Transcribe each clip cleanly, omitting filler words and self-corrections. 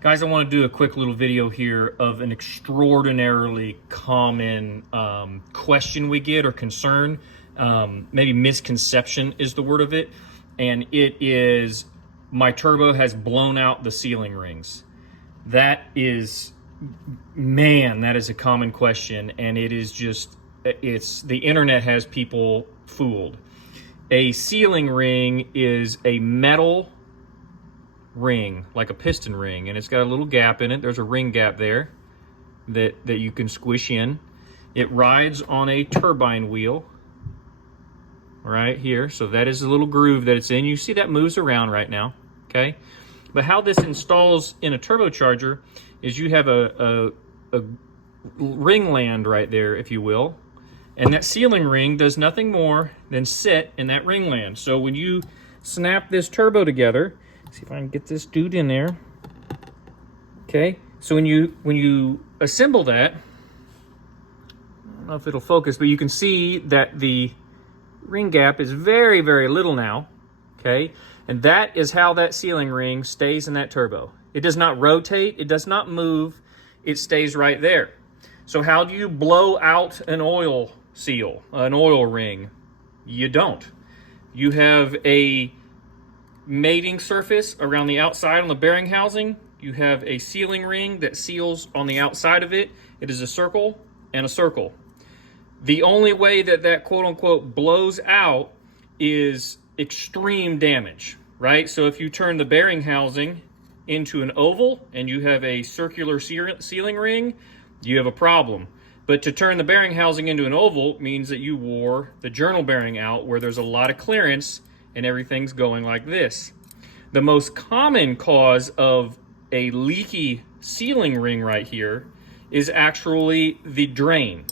Guys, I want to do a quick little video here of an extraordinarily common question we get or concern. Maybe misconception is the word of it. And it is, my turbo has blown out the sealing rings. That is, man, that is a common question. And it is just, the internet has people fooled. A sealing ring is a metal ring, like a piston ring, and it's got a little gap in it. There's a ring gap there that you can squish in. It rides on a turbine wheel right here, so that is a little groove that it's in. You see that moves around right now, okay? But how this installs in a turbocharger is you have a ring land right there, if you will, and that sealing ring does nothing more than sit in that ring land. So when you snap this turbo together, see if I can get this dude in there. Okay, so when you assemble that, I don't know if it'll focus, but you can see that the ring gap is very, very little now. Okay, and that is how that sealing ring stays in that turbo. It does not rotate, it does not move, it stays right there. So how do you blow out an oil seal, an oil ring? You don't. You have a mating surface around the outside on the bearing housing. You have a sealing ring that seals on the outside of it. It is a circle and a circle. The only way that that quote-unquote blows out is extreme damage, right? So if you turn the bearing housing into an oval and you have a circular sealing ring, you have a problem. But to turn the bearing housing into an oval means that you wore the journal bearing out where there's a lot of clearance and everything's going like this. The most common cause of a leaky sealing ring right here is actually the drain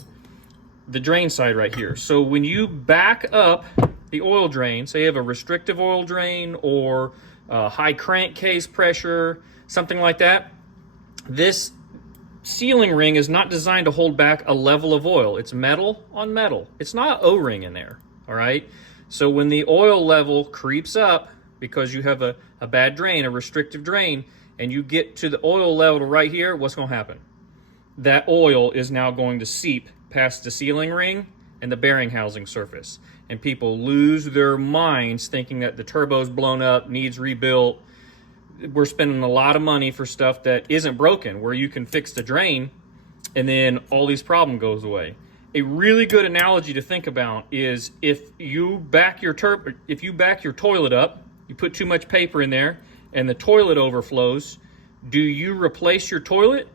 side right here. So when you back up the oil drain, say you have a restrictive oil drain or high crankcase pressure, something like that, this sealing ring is not designed to hold back a level of oil. It's metal on metal. It's not an O-ring in there, all right? So when the oil level creeps up because you have a bad drain, a restrictive drain, and you get to the oil level right here, what's going to happen? That oil is now going to seep past the sealing ring and the bearing housing surface. And people lose their minds thinking that the turbo's blown up, needs rebuilt. We're spending a lot of money for stuff that isn't broken, where you can fix the drain and then all these problem goes away. A really good analogy to think about is if you back your toilet up, you put too much paper in there and the toilet overflows, do you replace your toilet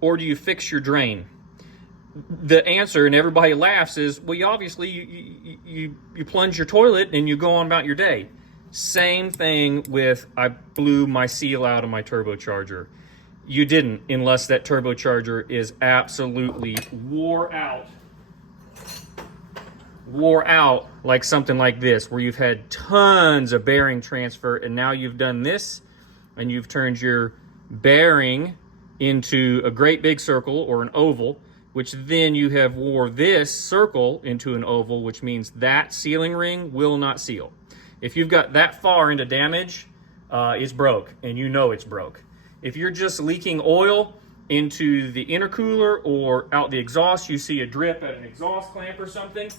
or do you fix your drain? The answer, and everybody laughs, is, well, you plunge your toilet and you go on about your day. Same thing with, I blew my seal out of my turbocharger. You didn't, unless that turbocharger is absolutely wore out like something like this, where you've had tons of bearing transfer and now you've done this and you've turned your bearing into a great big circle or an oval, which then you have wore this circle into an oval, which means that sealing ring will not seal. If you've got that far into damage, it's broke, and you know it's broke. If you're just leaking oil into the intercooler or out the exhaust, you see a drip at an exhaust clamp or something,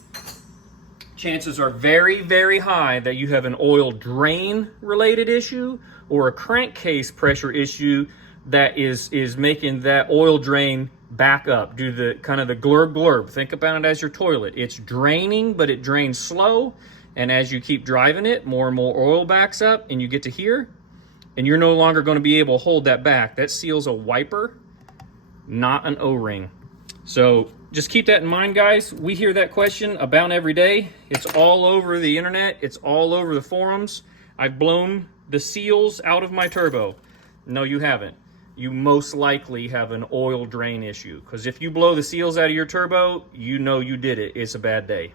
chances are very, very high that you have an oil drain related issue or a crankcase pressure issue that is making that oil drain back up. Do the kind of the glurb glurb. Think about it as your toilet. It's draining, but it drains slow. And as you keep driving it, more and more oil backs up and you get to here and you're no longer going to be able to hold that back. That seal's a wiper, not an O-ring. So just keep that in mind, guys. We hear that question about every day. It's all over the internet. It's all over the forums. I've blown the seals out of my turbo. No, you haven't. You most likely have an oil drain issue, because if you blow the seals out of your turbo, you know you did it. It's a bad day.